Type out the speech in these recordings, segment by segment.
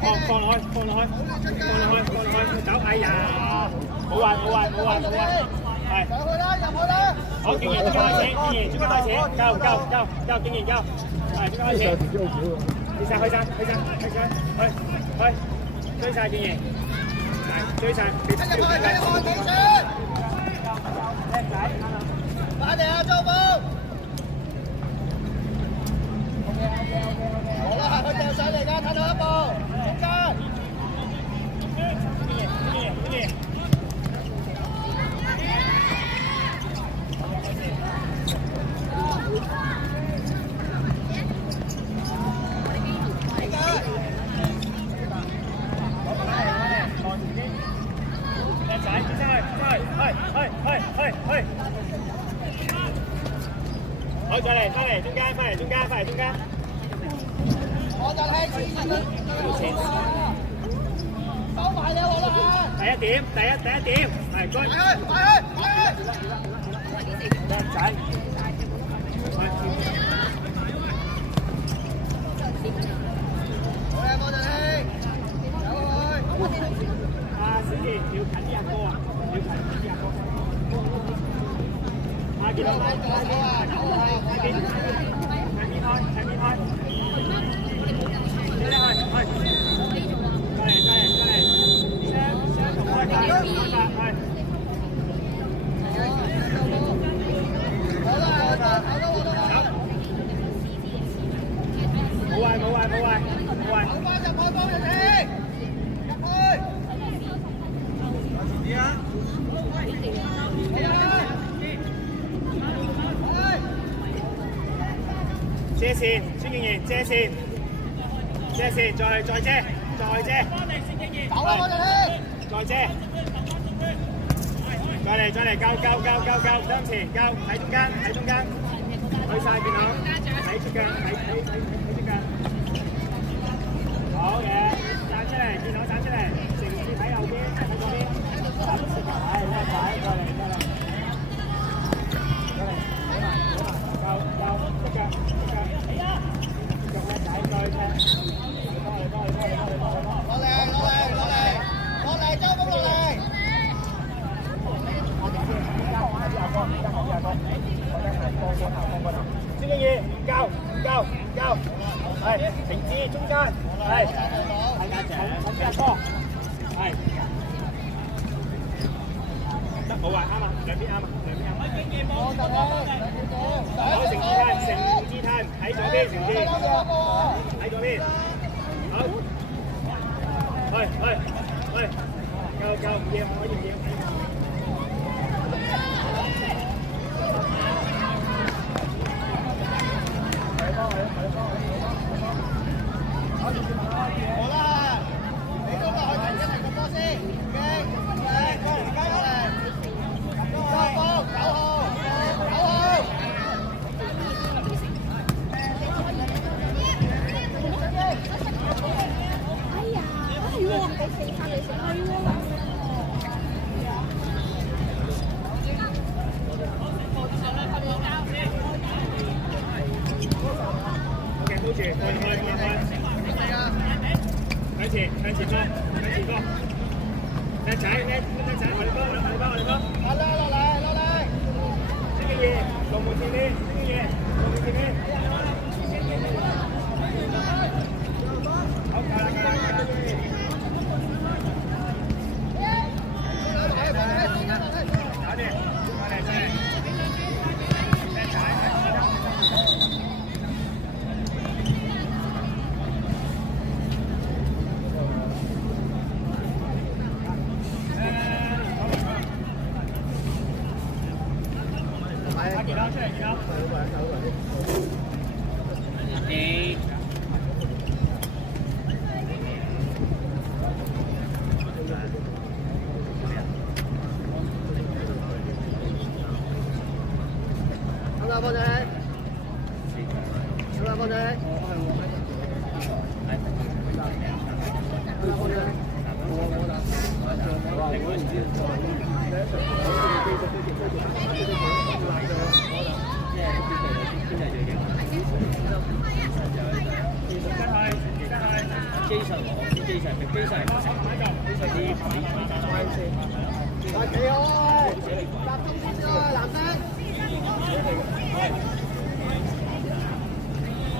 放落去，放落去，走！哎呀，冇壞，係。入去啦！好，敬爺，中間開始，敬爺，中間開始，夠，敬爺夠，係中間開始。去晒，追晒敬爺，係追晒。跟住過去，警船！叻仔，快啲啊，周峰！好啦，佢掉上嚟㗎，睇到一步，中間。敬爺。好，再嚟，中間，翻嚟中間。我就係黐線收埋你我啦嚇！第一點，係good。快去！叻仔。好嘅，我哋去，走去。小傑要近啲人多啊，見到快邊開，冇壞。遮線，孫敬賢遮線，再遮，走啦，我哋去。再遮，再嚟，夠，向前，夠，喺中間，去晒見到，喺出腳，好嘢，散出嚟，見到散出嚟，城市睇右邊，喺嗰邊，係叻仔，過嚟，夠，出腳，叻仔，再踢，落嚟，周峰落嚟。孫敬業唔夠，係停止中間，係陳志哥，係得好啊，啱啊，兩邊啱啊。好，成志嘆喺左邊，喺左邊，好，去，夠唔要，可以唔要。好啦，你都落去停一停個波先，9號。向前哥，叻仔，我哋哥，落嚟，呢個嘢，龍門前面，好，夠啦，搞掂，係企好啊！集中少少啊，藍色。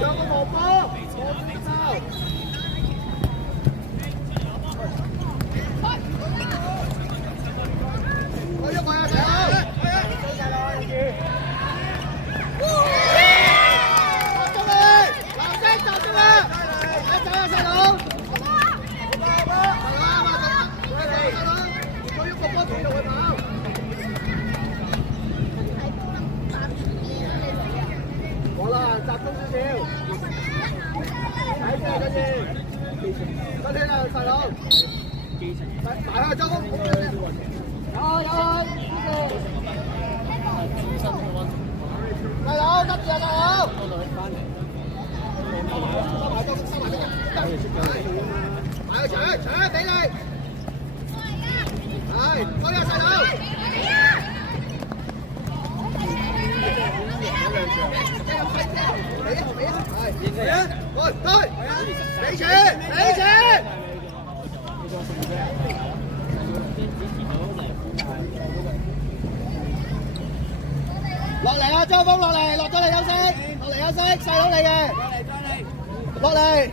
有個黃波，我接受。我喐佢啊！睇好。追晒落去，集中啊！藍色集中啊！快走啊，細佬！好啦，集中少少，睇住跟住，跟住啊，細佬，埋去周峰，有細佬得住啊，細佬，收埋搶俾你，係，好呀，細佬。俾錢！落嚟啊，張峰落嚟，落咗嚟休息，細佬嚟嘅，落嚟。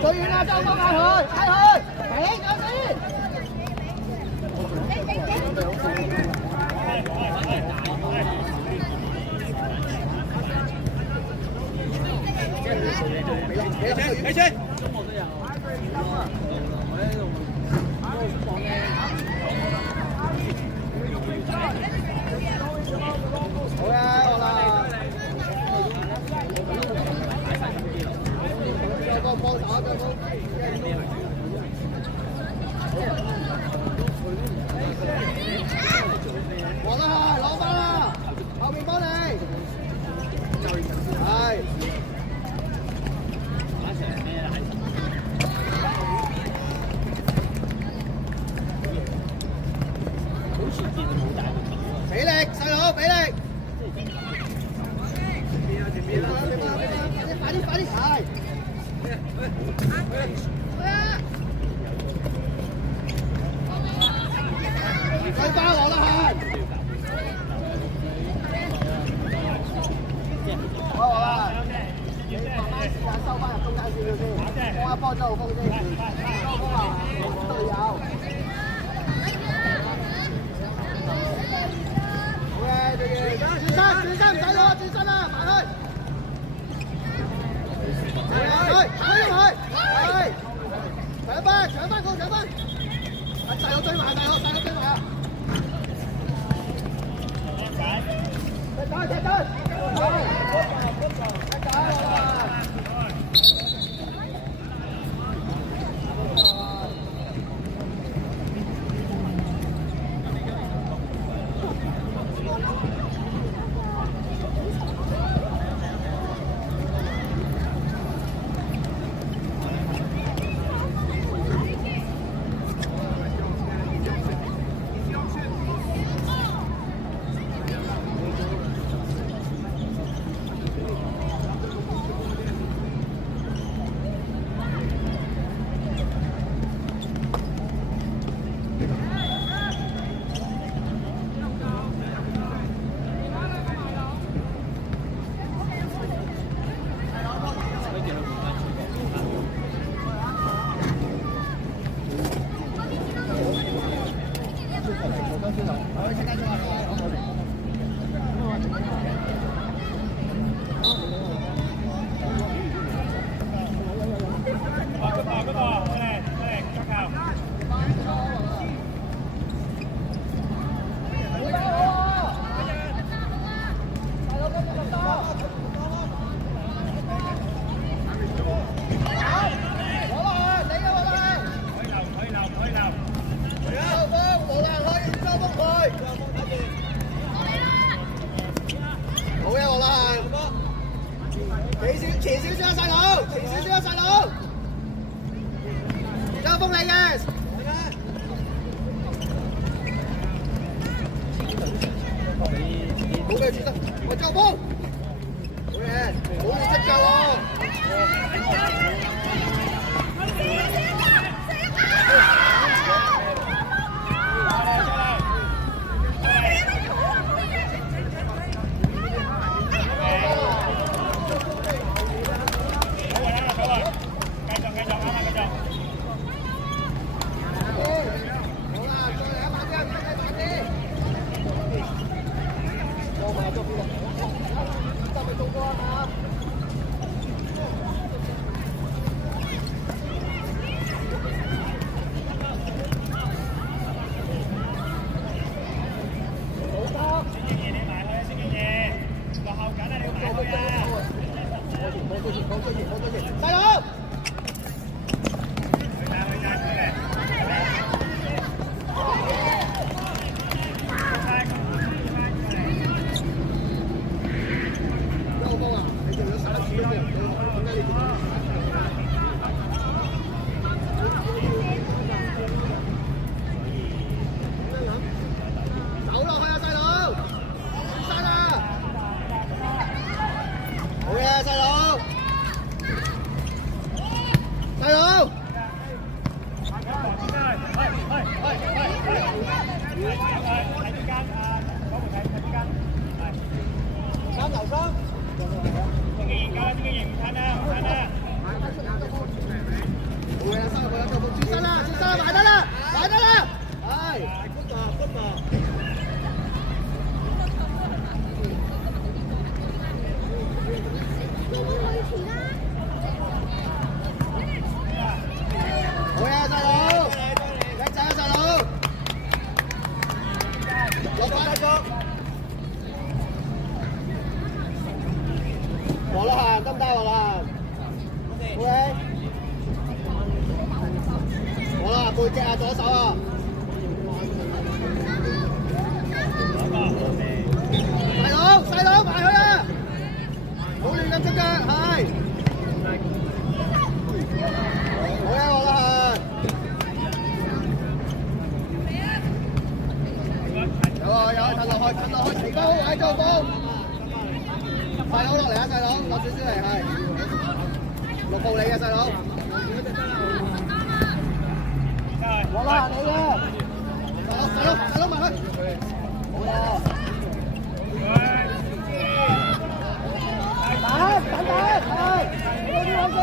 最遠啊，張峰嗌佢，俾咗先。起先。好啦，好啦。有個幫手，攞啦，攞翻啦，後面幫你。係。俾力，細佬，俾力。快啲，係。再巴落啦，係。好啦，你慢慢時間收翻入中間少少先，幫一幫周浩峰先。周浩峰啊，隊友。好嘅，轉身唔使攞，轉身啦，埋去。係，搶翻佢，細佬追埋，啊！踢隊，前少少啊，細佬！前少少啊，細佬！有風嚟嘅。好嘅，轉得，喂，周峰！經驗你埋去，先經驗，落後緊啊，你要埋去啊！細佬。黃樂涵得唔得？黃樂涵 ，OK。好啦，背脊啊，左手啊。細佬埋去啊！冇亂咁出腳，係。好嘅，黃樂涵。有，褪落去，提高位做高。細佬落嚟啊！細佬落少少嚟，係6號你嘅細佬。黃樂涵你嘅，細佬埋去，好啦。等，係你嗰啲位先。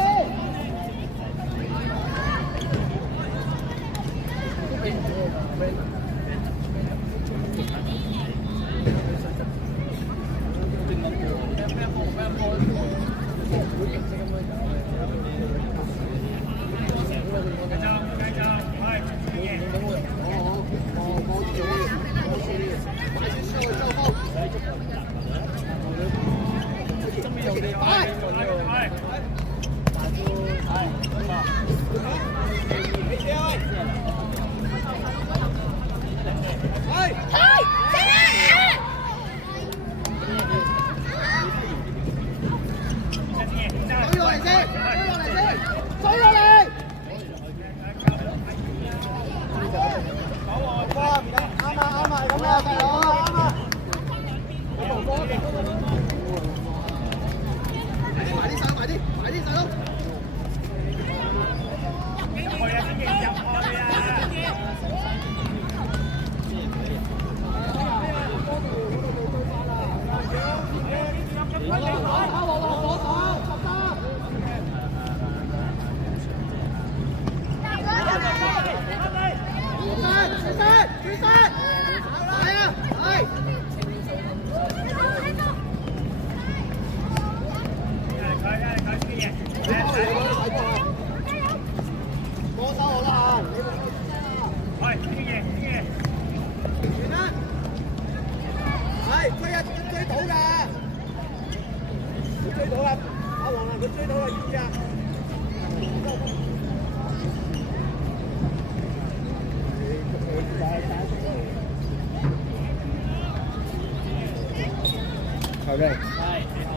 OK。係，你好。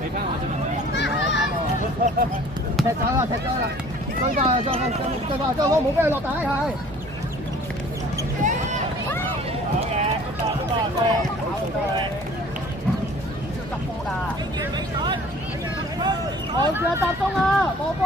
俾翻我啫嘛。踢走啦，追翻，冇俾佢落底，係。好嘅，好執波㗎。望住啊，集中啊，播波。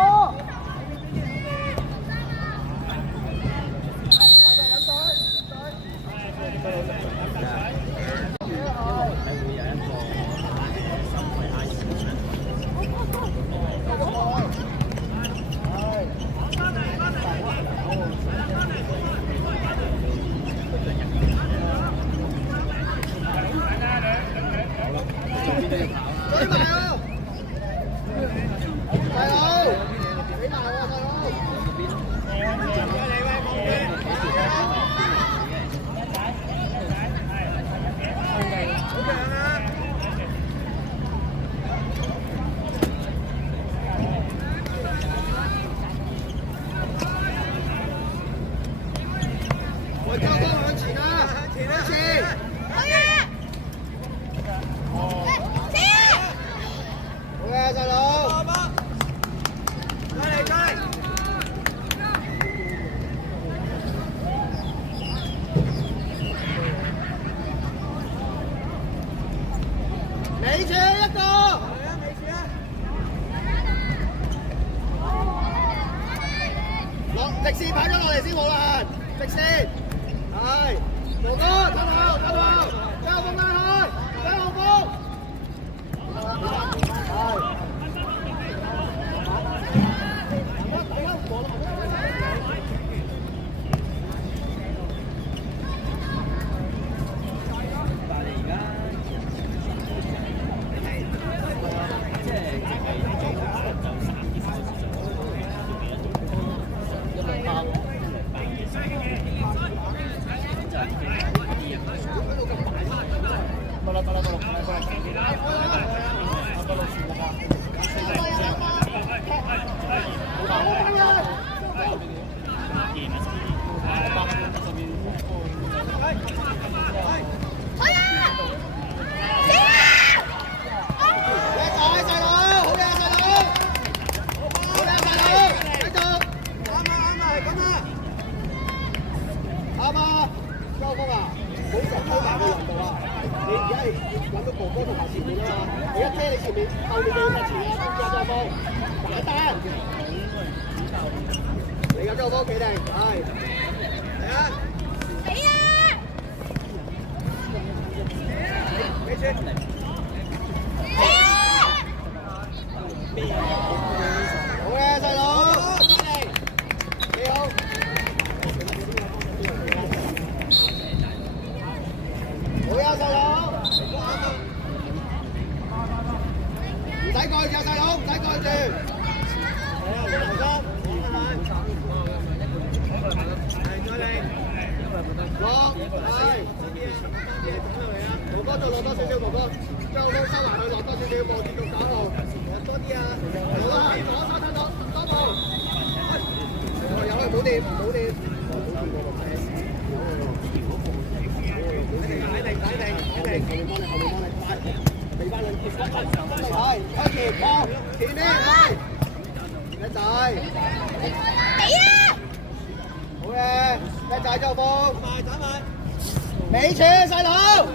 尾處細佬，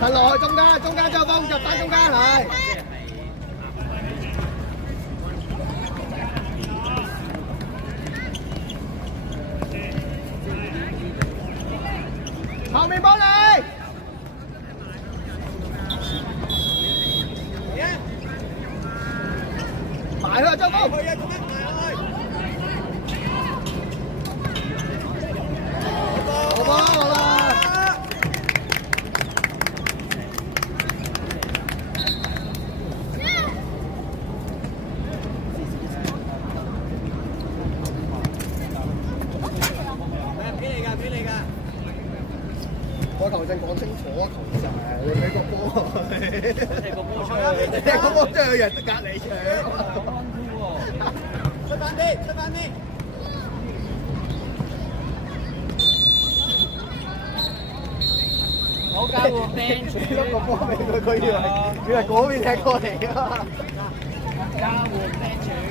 騰落去中間周鋒入翻中間係。後面幫你，埋去周鋒。個球證講清楚啊，球證你睇個波，踢個波出去，踢個波出去，有人隔離搶。出翻啲，出翻啲。好交換釘住，一個波俾佢，佢以為嗰邊踢過嚟㗎。交換釘住。